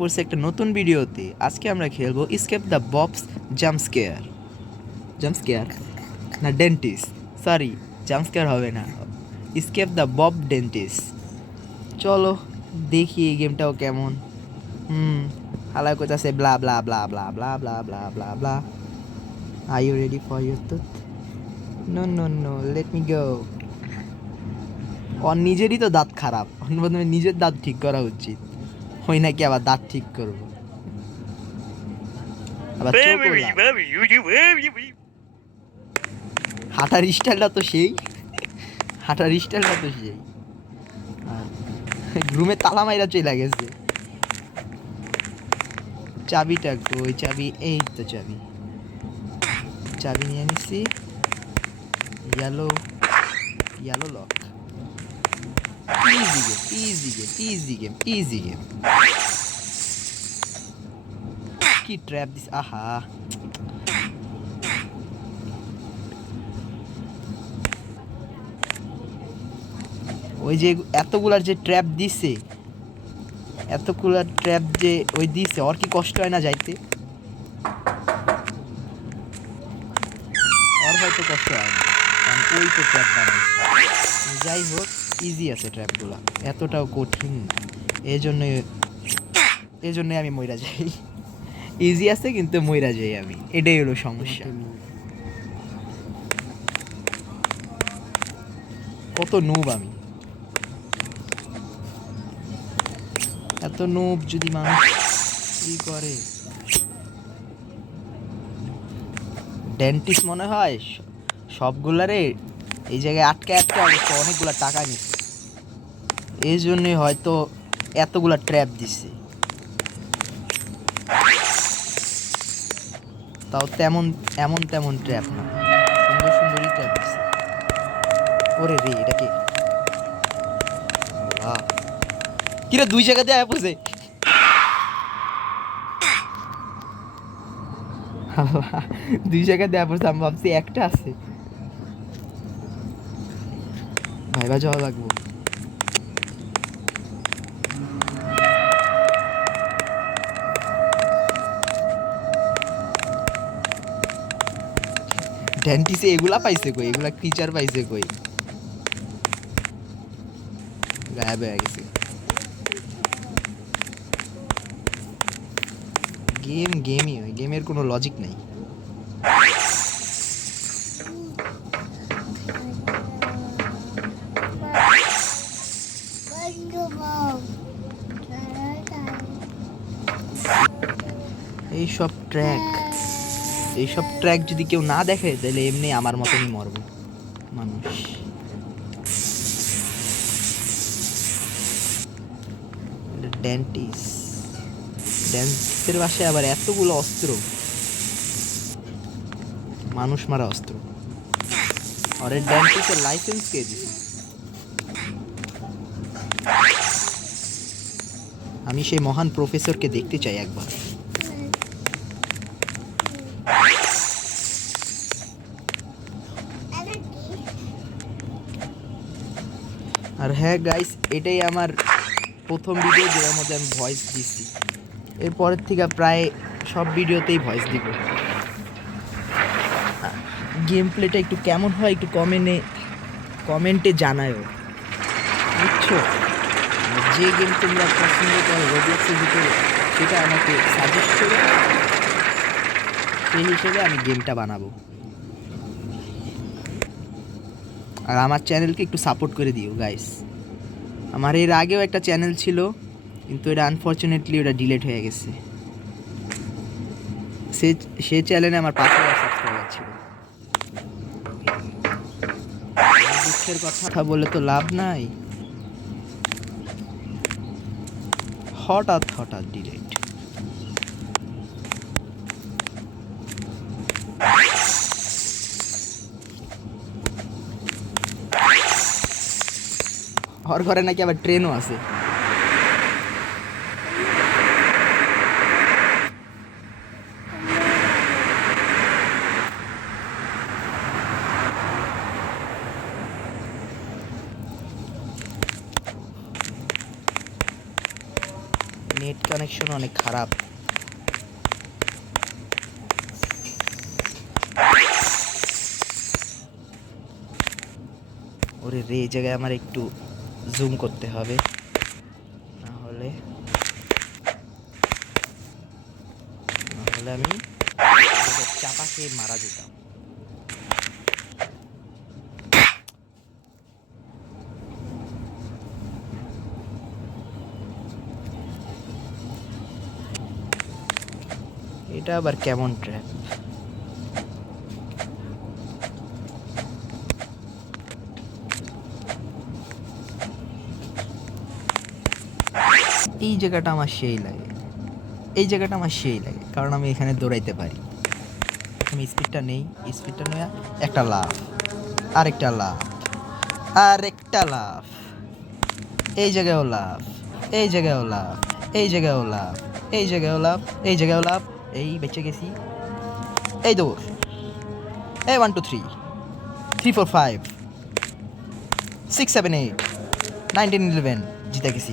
পড়ছে একটা নতুন ভিডিওতে। আজকে আমরা খেলব escape the Bob's jump scare jump scare না ডেন্টিস সরি জাম্প স্কেয়ার হবে না। স্কেপ দ্য বব ডেন্টিস চলো, দেখি এই গেমটাও কেমন। হুম হালাই করতেছে blah blah blah blah blah blah blah blah blah are you ready for your tooth no no no let me go ওর নিজেরই তো দাঁত খারাপ। প্রথমে নিজের দাঁত ঠিক করা উচিত। ওই নাকি আবার দাঁত ঠিক করব? আবার হাঁটার স্টাইলটা তো সেই। হাঁটার স্টাইলটা তো সেই। রুমে তালা মাইরা চলে গেছে। চাবিটা ওই চাবি এই তো চাবি। চাবি নিয়ে নিচ্ছি yellow yellow lock easy game easy game easy game easy game কি ট্র্যাপ দিস আহা ওই যে এতগুলার যে ট্র্যাপ দিছে এতগুলার ট্র্যাপ যে ওই দিছে, ওর কি কষ্ট হয় না যাইতে? ওর হয়তো কষ্ট হয় না। কারণ ওই তো ট্র্যাপ বানাইছে। যাই হোক ইজি আছে ট্র্যাপগুলো এতটাও কঠিন না। এই জন্যই এই জন্যই আমি ময়রা যাই। ইজি আছে কিন্তু ময়রা যাই আমি। এটাই হলো সমস্যা। কত নুব আমি। এত নুব যদি মানুষ কি করে? ডেন্টিস্ট মনে হয়? সবগুলারে এই জায়গায় আটকে আটকে অবশ্য অনেকগুলা টাকা নিচ্ছে এই জন্যই হয়তো এতগুলা ট্র্যাপ দিচ্ছে তাও তেমন এমন তেমন ট্র্যাপ না। সুন্দর সুন্দরই ট্র্যাপ দিচ্ছে ওরে রে, এটা কি। কিরে, দুই জায়গা দিয়ে আয়া পড়ছে? দুই জায়গা দেওয়া পড়ছে, আমি ভাবছি একটা আছে। ভাইবা যাওয়া লাগবো। ডেন্টিসে এগুলা পাইছে কই? এগুলা টিচার পাইছে কই? গায়েব হয়ে গেছে। গেম গেমই হয়। গেমের কোনো লজিক নাই। এইসব ট্র্যাক এইসব ট্র্যাক যদি কেউ না দেখে, তাহলে এমনি আমার মতনই মরব মানুষ। ডেন্টিস ড্যান্সের বাসায় আবার এতগুলো অস্ত্র। মানুষ মারা অস্ত্র। আরে ড্যান্টিসের লাইসেন্স কে দিছে? আমি সেই মহান প্রফেসরকে দেখতে চাই একবার। আর হ্যাঁ গাইস এটাই আমার প্রথম ভিডিও যেটার মধ্যে আমি ভয়েস দিচ্ছি। এরপরের থেকে প্রায় সব ভিডিওতেই ভয়েস দিব। গেম প্লেটা একটু কেমন হয় একটু কমেন্টে কমেন্টে জানায়ও। বুঝছ? যে গেম তোমরা পছন্দ করো রোবলক্সের ভিতরে, সেটা আমাকে সাজেস্ট করো। সেই হিসেবে আমি গেমটা বানাবো। আর আমার চ্যানেলকে একটু সাপোর্ট করে দিও গাইস আমার এর আগেও একটা চ্যানেল ছিল, কিন্তু এটা আনফর্চুনেটলি ওটা ডিলেট হয়ে গেছে। সে সে চ্যানেলে আমার ছিল। দুঃখের কথা বলে তো লাভ নাই। হঠাৎ হঠাৎ ডিলেট ওর ঘরে নাকি আবার ট্রেনও আছে। নেট কানেকশন অনেক খারাপ। ওরে রে, এই জায়গায় আমার একটু জুম করতে হবে। না হলে না হলে আমি এটাকে চাপা খেয়ে মারা যেতাম। এটা আবার কেমন ট্র্যাপ এই জায়গাটা আমার সেই লাগে। এই জায়গাটা আমার সেই লাগে, কারণ আমি এখানে দৌড়াইতে পারি। আমি স্পিডটা নেই স্পিডটা নেওয়া একটা লাভ আরেকটা লাভ আরেকটা লাভ এই জায়গায়ও লাভ এই জায়গায়ও লাভ এই জায়গায়ও লাভ এই জায়গায়ও লাভ এই জায়গায়ও লাভ এই বেঁচে গেছি। এই দৌড়। এই one two three three four five six seven eight nineteen eleven জিতে গেছি।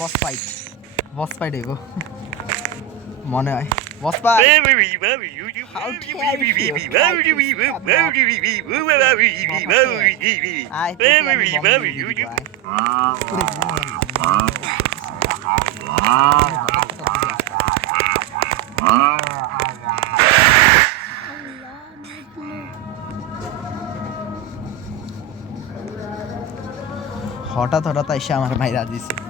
বস ফাইট বস ফাইট এগো। মনে হয়। বস ফাইট হঠাৎ হঠাৎ এসে আমার মাইরা দিছে।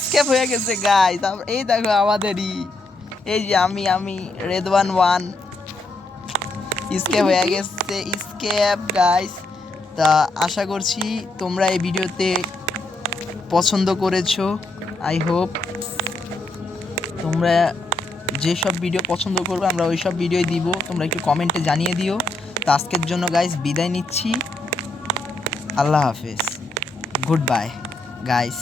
স্কেপ হয়ে গেছে গাই তারপর এই দেখো আমাদেরই। এই যে আমি আমি রেদওয়ান ওয়ান স্কেপ হয়ে গেছে স্কেপ গাইস তা আশা করছি তোমরা এই ভিডিওতে পছন্দ করেছ আই হোপ তোমরা যেসব ভিডিও পছন্দ করবে, আমরা ওই সব ভিডিওই দিব। তোমরা একটু কমেন্টে জানিয়ে দিও। তো আজকের জন্য গাইস বিদায় নিচ্ছি। আল্লাহ হাফেজ। Good bye guys